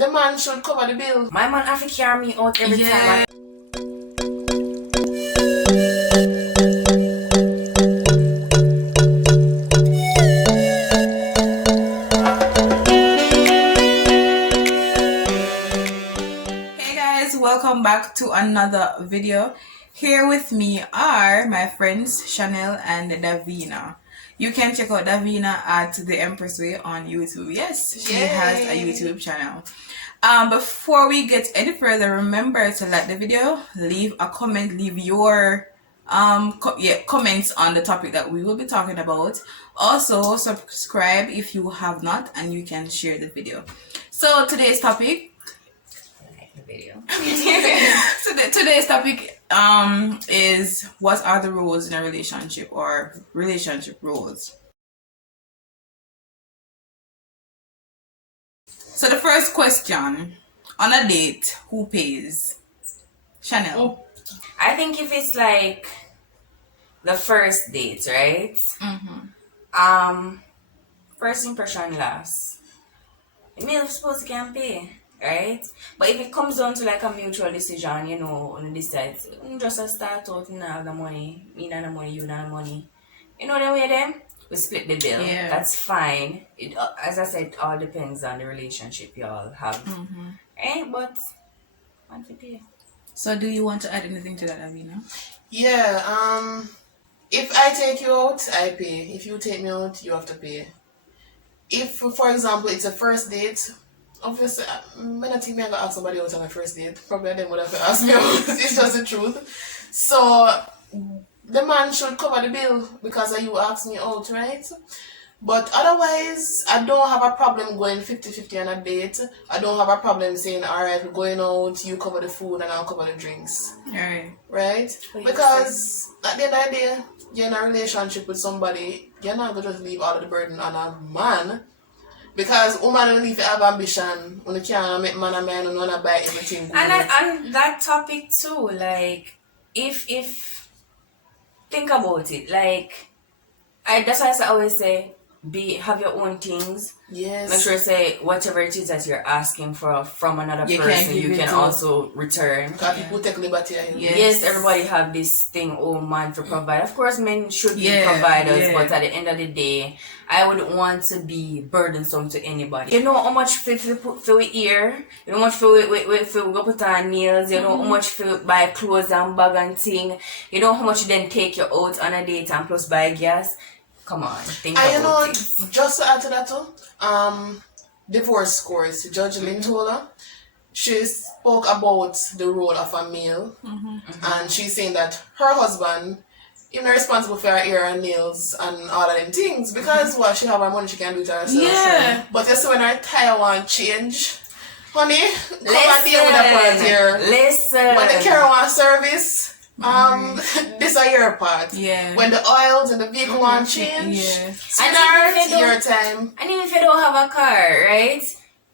the man should cover the bill. My man have to carry me out every time. Hey guys, welcome back to another video. Here with me are my friends Chanel and Davina. You can check out Davina at The Empress Way on YouTube. Yes, she has a YouTube channel. Before we get any further, remember to like the video, leave a comment, leave your comments on the topic that we will be talking about. Also, subscribe if you have not, and you can share the video. So today's topic. So today's topic is what are the roles in a relationship or relationship roles. So the first question, on a date, who pays? Chanel. I think if it's like the first date, right? First impression lasts. The male supposed to can pay, right? But if it comes down to like a mutual decision, you know, on this side, just a start out, you have the money, me not the money, you not the money. You know the way then? We split the bill. Yeah. That's fine. It, as I said, all depends on the relationship you all have. Right? But want to pay. So do you want to add anything to that, Davina? Yeah, if I take you out, I pay. If you take me out, you have to pay. If, for example, it's a first date, obviously, I don't think I'm going to ask somebody else on my first date. Probably them would have to ask me out. It's just the truth. So, the man should cover the bill because you asked me out, right? But otherwise, I don't have a problem going 50-50 on a date. I don't have a problem saying, alright, we're going out, you cover the food and I'll cover the drinks. Alright. Right? Because at the end of the day, you're in a relationship with somebody, you're not going to just leave all of the burden on a man. Because woman don't need to have ambition. When you can't make man and man and want to buy everything good. And that topic too, like, if think about it, like, that's why I always say, have your own things. Yes. Make sure say whatever it is that you're asking for from another person, you can also return. Because people take liberty. Yes, everybody have this thing, oh man, to provide. Of course, men should be providers, but at the end of the day, I wouldn't want to be burdensome to anybody. You know how much for we ear, you know how much for we go put on nails, you know how much for buy clothes and bag and thing, you know how much then take you out on a date and plus buy gas. Come on, think about it. Just to add to that too, divorce scores, Judge Lintola, she spoke about the role of a male, and she's saying that her husband is not responsible for her hair and nails and all of them things because what she have her money, she can do it herself. Yeah. But you see when her tire want change, honey, come and deal with that part here. Listen. When the car want service. This are your part. Yeah. When the oils and the vehicle want change, sweetheart, your time. And even if you don't have a car, right?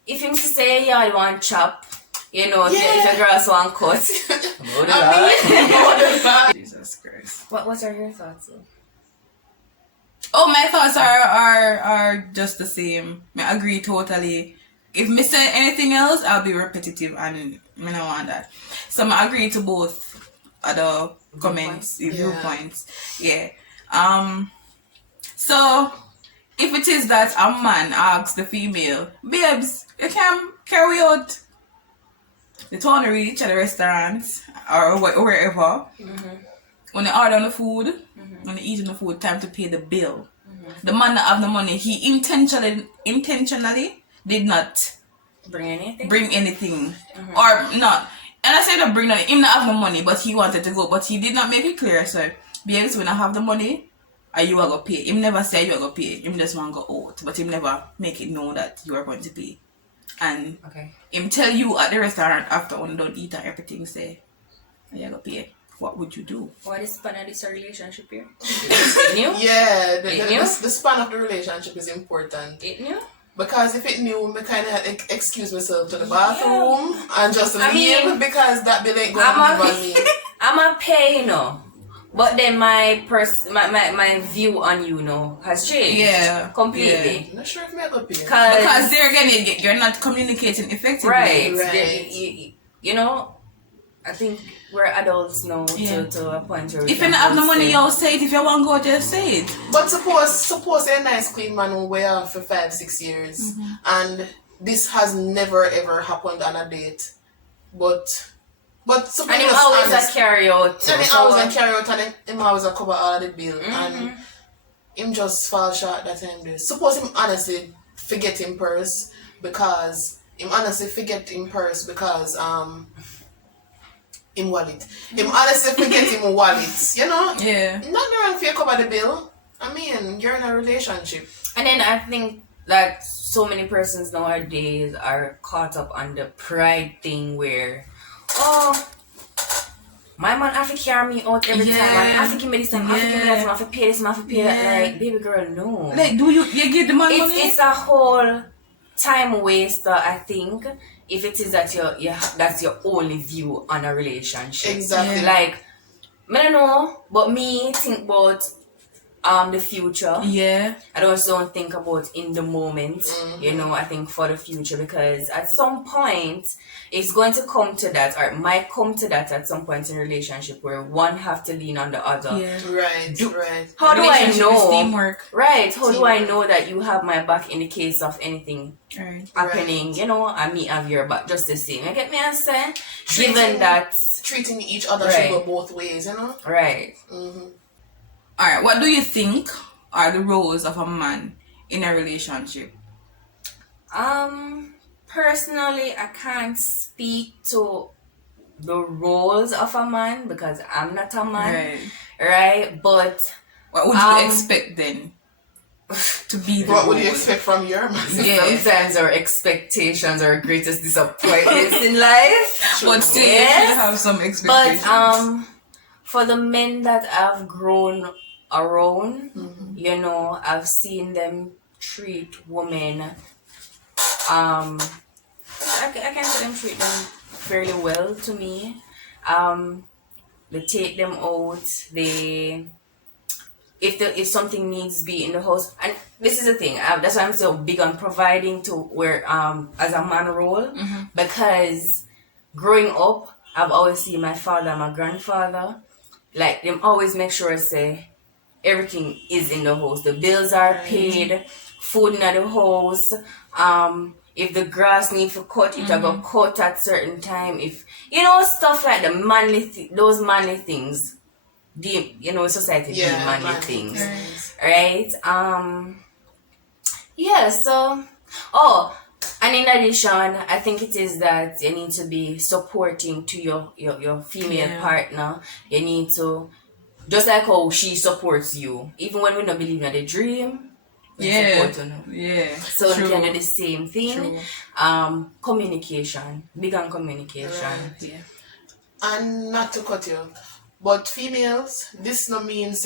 If you say you want chop, you know, if your girls want cut. Jesus Christ. What are your thoughts? Oh, my thoughts are just the same. I agree totally. If me say anything else, I'll be repetitive and I don't want that. So I agree to both other comments, viewpoints. Yeah. So if it is that a man asks the female, babes, you can carry out the town reach at the restaurants or wherever. When they order the food, when they eat the food, time to pay the bill. The man that have the money, he intentionally did not bring anything. Or not. And I said not bring that him not have the money, but he wanted to go, but he did not make it clear. So babes, when I have the money, are you are gonna pay? Him never say you are gonna pay. Him just want to go out, but him never make it known that you are going to pay. And him tell you at the restaurant after when don't eat and everything, say, are you gonna pay? What would you do? What is span of this relationship here? New? Yeah, the span of the relationship is important. It new? Because if it new, I kind of excuse myself to the bathroom and just leave because that bill ain't going to be on me. I'm a pay, you know. But then my view on you now has changed. Yeah. Completely. I'm not sure if me I could pay. Because there again, you're not communicating effectively. Right. Right. You know, I think we're adults now Yeah. to a point where we If you can don't have no both money, say- you'll say it. If you want to go, just say it. But suppose a nice clean man who wear for 5-6 years, and this has never ever happened on a date. But suppose And him just always honest. a carry out. And he so- always a carry out, and him always a cover all the bill, and him just fall short that time there. Suppose him honestly forget him purse because him him wallet. Him honestly forget him wallet. You know, Yeah. not wrong for you cover the bill. I mean, you're in a relationship. And then I think that so many persons nowadays are caught up on the pride thing where, oh, my man have to carry me out every time. I have to give me this time, I have to give me that time, I have to pay this, I have to pay that. Like, baby girl, no. Like, do you give the man money? It's a whole time waster, I think, if it is that that's your only view on a relationship. Exactly. Like, I don't know, but me think about the future. Yeah. I don't think about in the moment, you know, I think for the future, because at some point it's going to come to that, or it might come to that at some point in a relationship where one have to lean on the other. Yeah. Right. How do I Relationship is know? teamwork. Right. How do I know that you have my back in the case of anything Right. happening, you know, and me have your back just the same? You get me, I say? Treating- Given that, Treating each other Right. should go both ways, you know. right. Alright, what do you think are the roles of a man in a relationship? Personally, I can't speak to the roles of a man because I'm not a man, right? But What would you expect then to be the What would you role? expect from your man? Yeah. sometimes our expectations are our greatest disappointments in life. But still, you Yes. should have some But expectations. for the men that I've grown around, you know, I've seen them treat women. I can say them treat them fairly well to me. They take them out. If something needs to be in the house, and this is the thing. That's why I'm so big on providing to where as a man role, because growing up, I've always seen my father and my grandfather, like them always make sure I say everything is in the house. The bills are paid, food in the house. If the grass needs to cut, it will go cut at certain time. If you know stuff like the those manly things, society deem manly things, right? Yeah. So, and in addition, I think it is that you need to be supporting to your female partner. You need to, just like how she supports you, even when we don't believe in the dream. Support her. Yeah. So True. we can do the same thing. True. Communication, big on communication. Yeah. And not to cut you, but females, this no means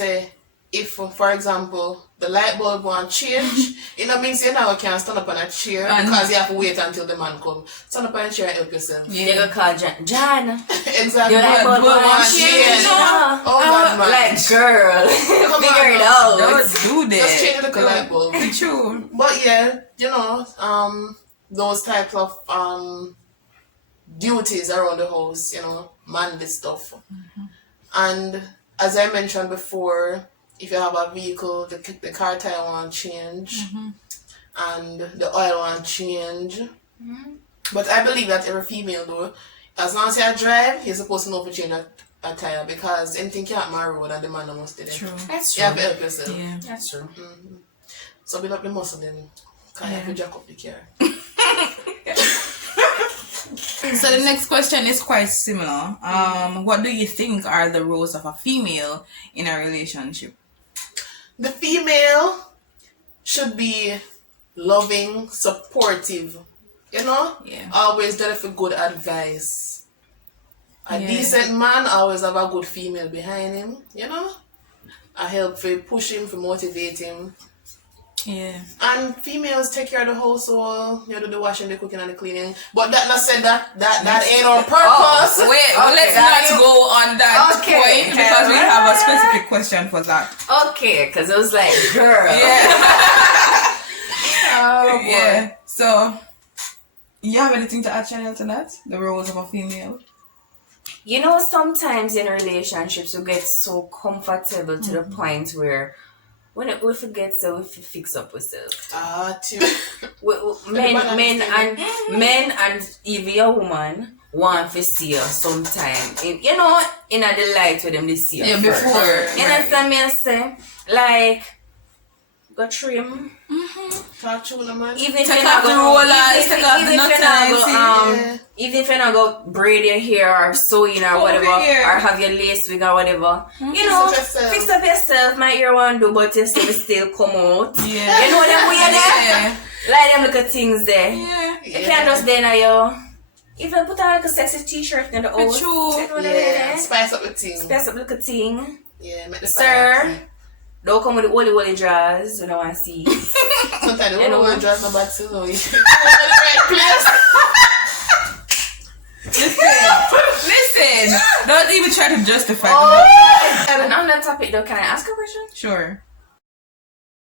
if, for example, the light bulb want change, it no means you now can't stand up on a chair because you have to wait until the man come. Stand up on a chair and help yourself. They go call John. Exactly. Your light bulb want want change. Oh God, man. Like, girl, Come figure on it now. out. Don't do that. Just change the light bulb. True. But yeah, those types of duties around the house, manly stuff. And as I mentioned before, if you have a vehicle, the car tire want change, and the oil want change. But I believe that every female though, as long as you drive, you're supposed to know to change a tire because anything can happen on the road and the man must do that. True. That's You true. have to help yourself. Yeah. That's true. So build up the muscle then. Because you have to jack up the car. So the next question is quite similar. What do you think are the roles of a female in a relationship? The female should be loving, supportive, Yeah. always there for good advice. A Yeah. decent man always have a good female behind him, I help for push him, for motivate him. Yeah. And females take care of the household, you do the washing, the cooking, and the cleaning. But that not said that ain't our purpose. Oh, wait, well, let's not go on that point because we have a specific question for that. Okay, because it was like, girl. Yeah. Oh, boy. Yeah. So, you have anything to add, Chanel, to that? The roles of a female? You know, sometimes in relationships we get so comfortable to the point where we forget so we fix up ourselves. Too. Men and even a woman want to see us sometime. In the light with them they see us. Yeah, before. You understand me? I say, like, go trim. Talk to the man. Even if Take you're off not the go, rollers, take off the nuts. even if you're not go braid your hair or sewing or whatever, or have your lace wig or whatever, you know, fix up yourself. Might you want to do, but you still come out. Yeah. You know them weird there? Like them little things there. Yeah. You can't just then even put on like a sexy t-shirt in the old. True. Yeah. Spice up the thing. Spice up little thing. Yeah. Make the Sir, don't come with the woolly drawers. We don't want to see. Sometimes the woman dress no bad too. You Listen. Don't even try to justify And on that topic though, can I ask a question? Sure.